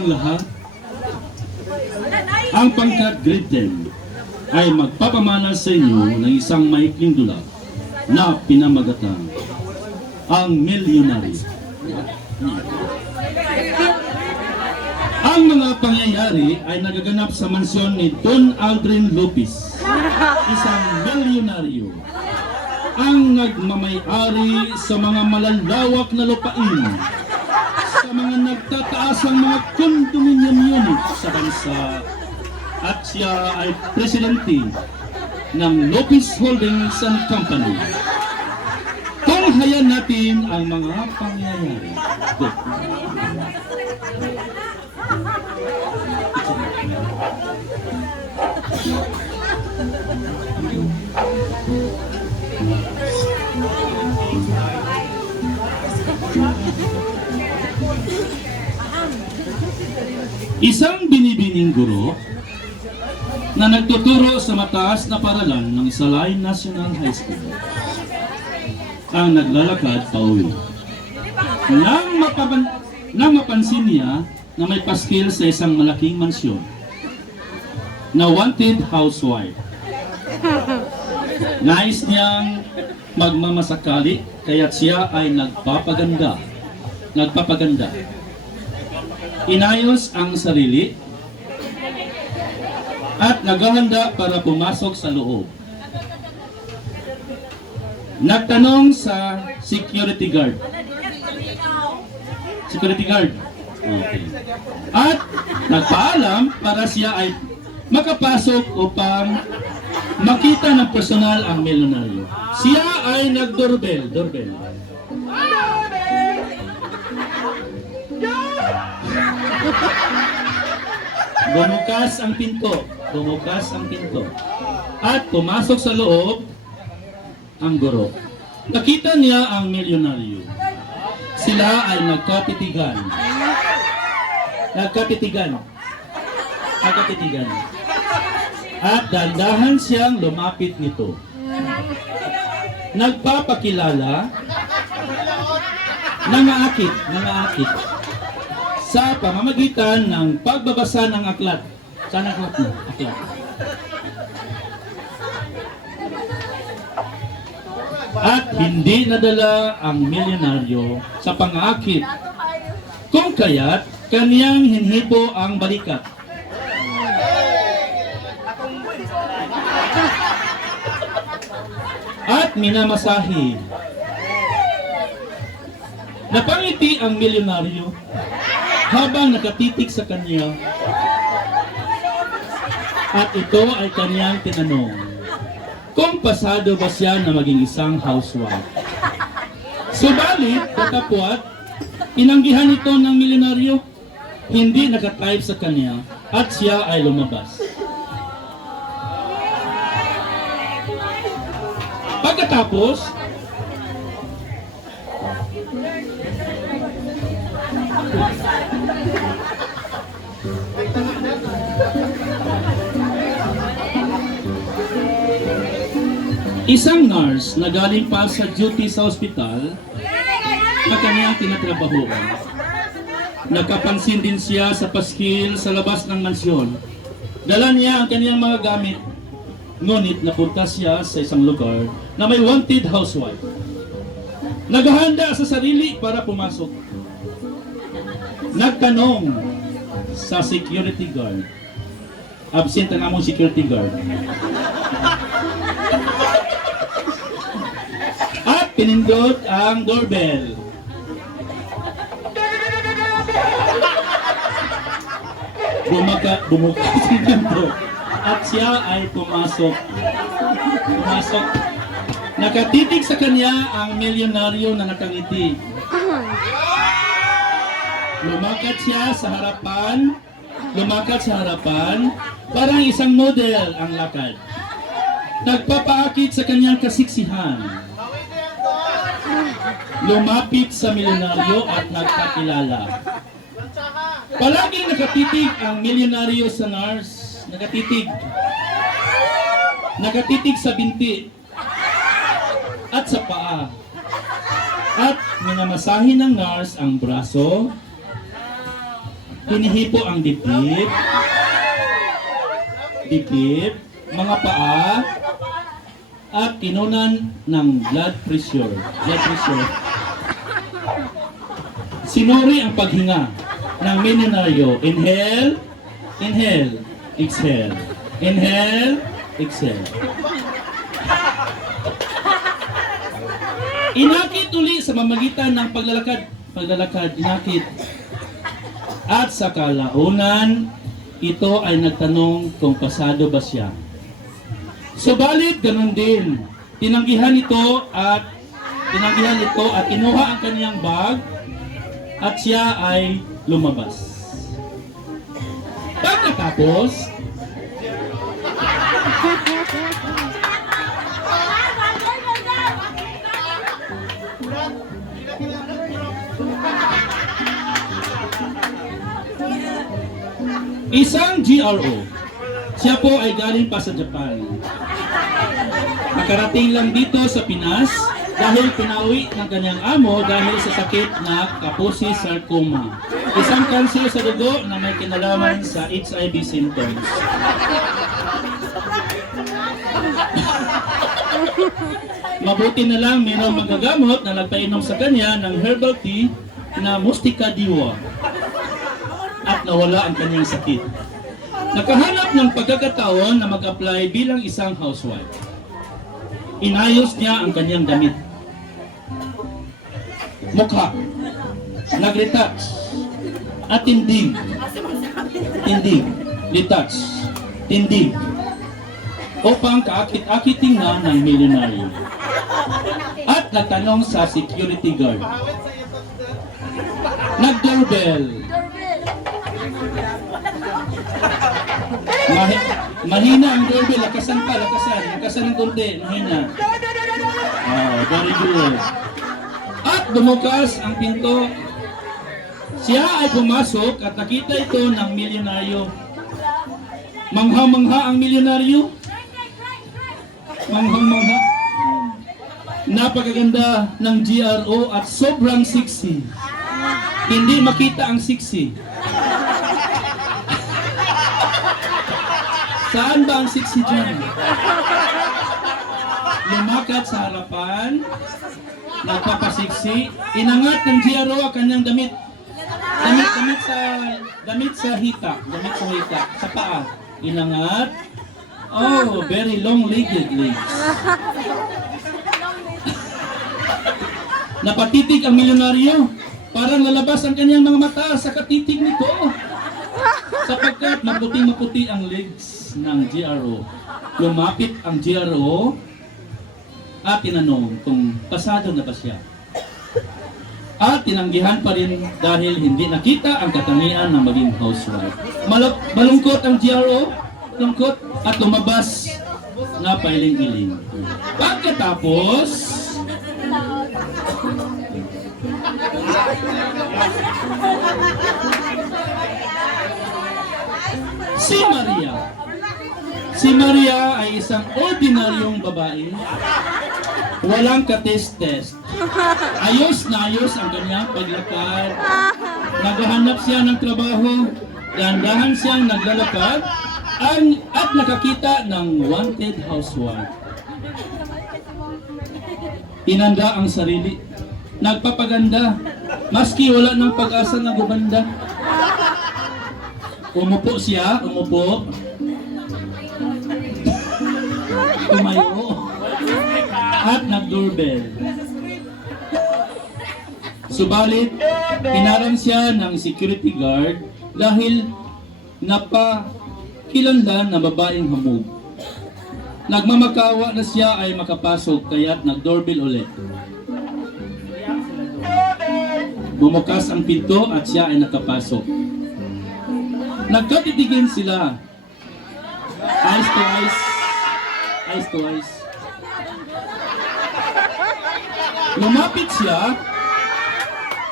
Lahat, ang pangkat grade 10 ay magpapamana sa inyo ng isang maikling dula na pinamagatang ang milyonary. Ang mga pangyayari ay nagaganap sa mansyon ni Don Aldrin Lopez, isang milyonaryo ang nagmamay-ari sa mga malalawak na lupain sa mga nagtataasang mga condominium unit sa bansa, at siya ay presidente ng Lopez Holdings and Company. Tunghayan natin ang mga pangyayari. Isang binibining guro na nagtuturo sa mataas na paralan ng Isalay National High School ang naglalakad pauwi. Nang mapansin niya na may paskil sa isang malaking mansyon na wanted housewife. Nais niyang magmamasakali kaya't siya ay nagpapaganda. Inayos ang sarili at naghahanda para pumasok sa loob. Nagtanong sa security guard. Okay. At nagpaalam para siya ay makapasok upang makita ng personal ang milyonaryo. Siya ay nagdoorbell. Bumukas ang pinto. At pumasok sa loob ang guro. Nakita niya ang milyonaryo. Sila ay nagkatitigan. At dahan-dahan siyang lumapit nito. Nagpapakilala, nangaakit sa pamamagitan ng pagbabasa ng aklat. Saan ang aklat mo? Aklat. At hindi nadala ang milyonaryo sa pang-aakit, kung kaya't kaniyang hinhipo ang balikat. At minamasahe. Napangiti ang milyonaryo habang nakatitig sa kanya, at ito ay kanyang tinanong kung pasado ba siya na maging isang housewife. Subalit, katapwat, inanggihan ito ng milyonaryo, hindi nakatype sa kanya, at siya ay lumabas. Pagkatapos, isang nurse na galing pa sa duty sa ospital na kanyang tinatrabahuan. Nakapansin din siya sa paskil sa labas ng mansyon. Dala niya ang kanyang mga gamit, ngunit napunta siya sa isang lugar na may wanted housewife. Naghahanda sa sarili para pumasok. Nagtanong sa security guard. Absent ang among security guard. At pinindot ang doorbell. Bumukas ang pinto. At siya ay pumasok. Nakatitig sa kanya ang milyonaryo na nakangiti. Lumakad sa harapan, parang isang model ang lakad. Nagpapaakit sa kanyang kasiksihan. Lumapit sa milyonaryo at nagpakilala. Palaging nakatitig ang milyonaryo sa nurse. Nakatitig sa binti at sa paa. At minamasahin ng nurse ang braso hinihipo ang dibdib, mga paa, at tinunan ng blood pressure. Sinuri ang paghinga ng milyonaryo. Inhale, exhale. Inhale, exhale. Inakit uli sa mamagitan ng paglalakad, inakit. At sa kalaunan, ito ay nagtanong kung pasado ba siya. Subalit ganun din, tinanggihan ito at kinuha ang kaniyang bag at siya ay lumabas. Pagkatapos, isang GRO, siya po ay galing pa sa Japan. Nakarating lang dito sa Pinas dahil pinawi ng kanyang amo dahil sa sakit na Kaposi sarcoma. Isang kanser sa dugo na may kinalaman sa HIV symptoms. Mabuti na lang mayroong magagamot na nagpainom sa kanya ng herbal tea na Mustika Diwa at nawala ang kanyang sakit. Nakahanap ng pagkakataon na mag-apply bilang isang housewife. Inayos niya ang kanyang damit. Mukha, nag-retouch, at tindig, retouch, tindig, upang kaakit-akiting na ng milyonaryo. At nagtanong sa security guard. Nag-doorbell. Mahina ang doorbell, lakasan ng konti, mahina. Very good. At bumukas ang pinto. Siya ay pumasok at nakita ito ng milyonaryo. Mangha-mangha ang milyonaryo. Mangha-mangha. Napakaganda ng GRO at sobrang sexy. Hindi makita ang sexy. Saan ba ang sexy dyan? Lumakat sa harapan, nagpapasiksi, inangat ng GRO ang kanyang damit sa hita, sa paa, inangat. Oh, very long-legged legs. Napatitig ang milyonaryo, parang lalabas ang kanyang mga mata sa katitig nito. Sapagkat maputing-maputi ang legs ng GRO. Lumapit ang GRO at tinanong kung pasado na ba siya. At tinanggihan pa rin dahil hindi nakita ang katangian ng maging housewife. Malungkot ang GRO, lungkot at lumabas na pailing-iling. Pagkatapos, Si Maria ay isang ordinaryong babae. Walang ka-test-test. Ayos na ayos ang kanyang paglakad. Naghahanap siya ng trabaho. Dahan-dahan siyang naglalakad at nakakita ng wanted housewife. Inanda ang sarili. Nagpapaganda. Maski wala ng pag-asa na gumanda. Umupo siya, tumayo at nag-doorbell. Subalit, hinarang siya ng security guard dahil napakilanlan na babaeng hamog. Nagmamakawa na siya ay makapasok kaya't nag-doorbell ulit. Bumukas ang pinto at siya ay nakapasok. Nagkatitigin sila. Eyes to eyes. Eyes to eyes.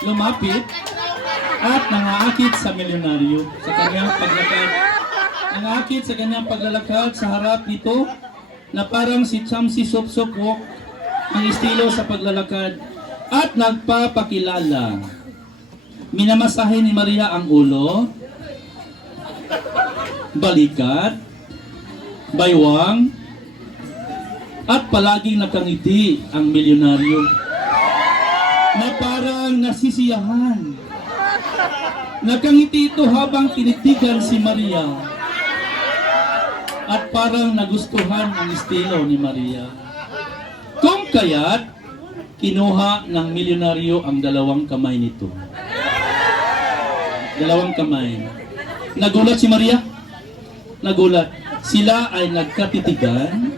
Lumapit at nangaakit sa milyonaryo sa kanyang paglakad. Nangaakit sa kanyang paglalakad sa harap nito na parang si Chamsi Sop-Sop walk ang estilo sa paglalakad at nagpapakilala. Minamasahe ni Maria ang ulo balikat, baywang, at palaging nakangiti ang milyonaryo na parang nasisiyahan. Nakangiti ito habang tinitigan si Maria at parang nagustuhan ang estilo ni Maria. Kung kaya't kinuha ng milyonaryo ang dalawang kamay nito. Dalawang kamay. Nagulat si Maria? Nagulat. Sila ay nagkatitigan,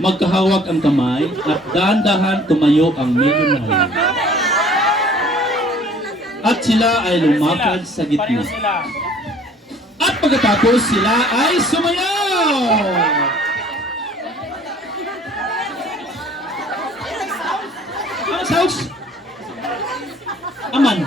magkahawak ang kamay, at dahan-dahan tumayo ang milyonaryo. At sila ay lumakad sa gitna. At pagkatapos sila ay sumayaw! Ano sauce? Aman.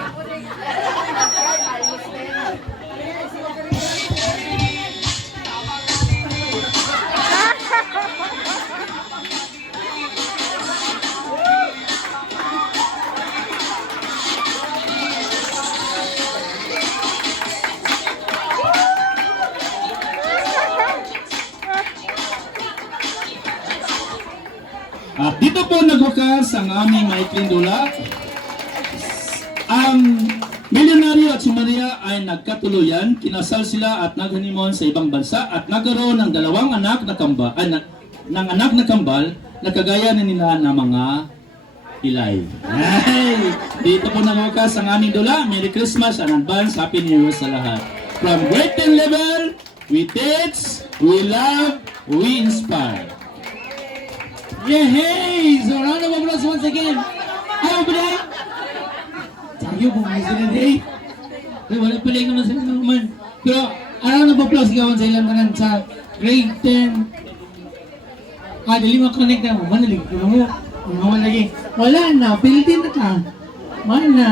At dito po nagwakas ang aming maikling dula. Ang milyonaryo at si Maria ay nagkatuluyan, kinasal sila at naghanimon sa ibang bansa at nagkaroon ng dalawang anak na kambal, ng anak na kambal na kagaya na nila na mga ilay. Ay, dito po nagwakas ang aming dula. Merry Christmas and advance Happy New Year sa lahat. From Great 10 Level, we teach, we love, we inspire. Yeah, hey! So round of applause once again. Ayaw ba na? Tayo po, may sila day. Ay, wala pala yung naman sila naman. Pero, round of applause gawin sa ilang tanan sa grade 10. Dali makonect na mo. Manalig. Ano mo lagi? Wala na, pilitin na ka. Man na.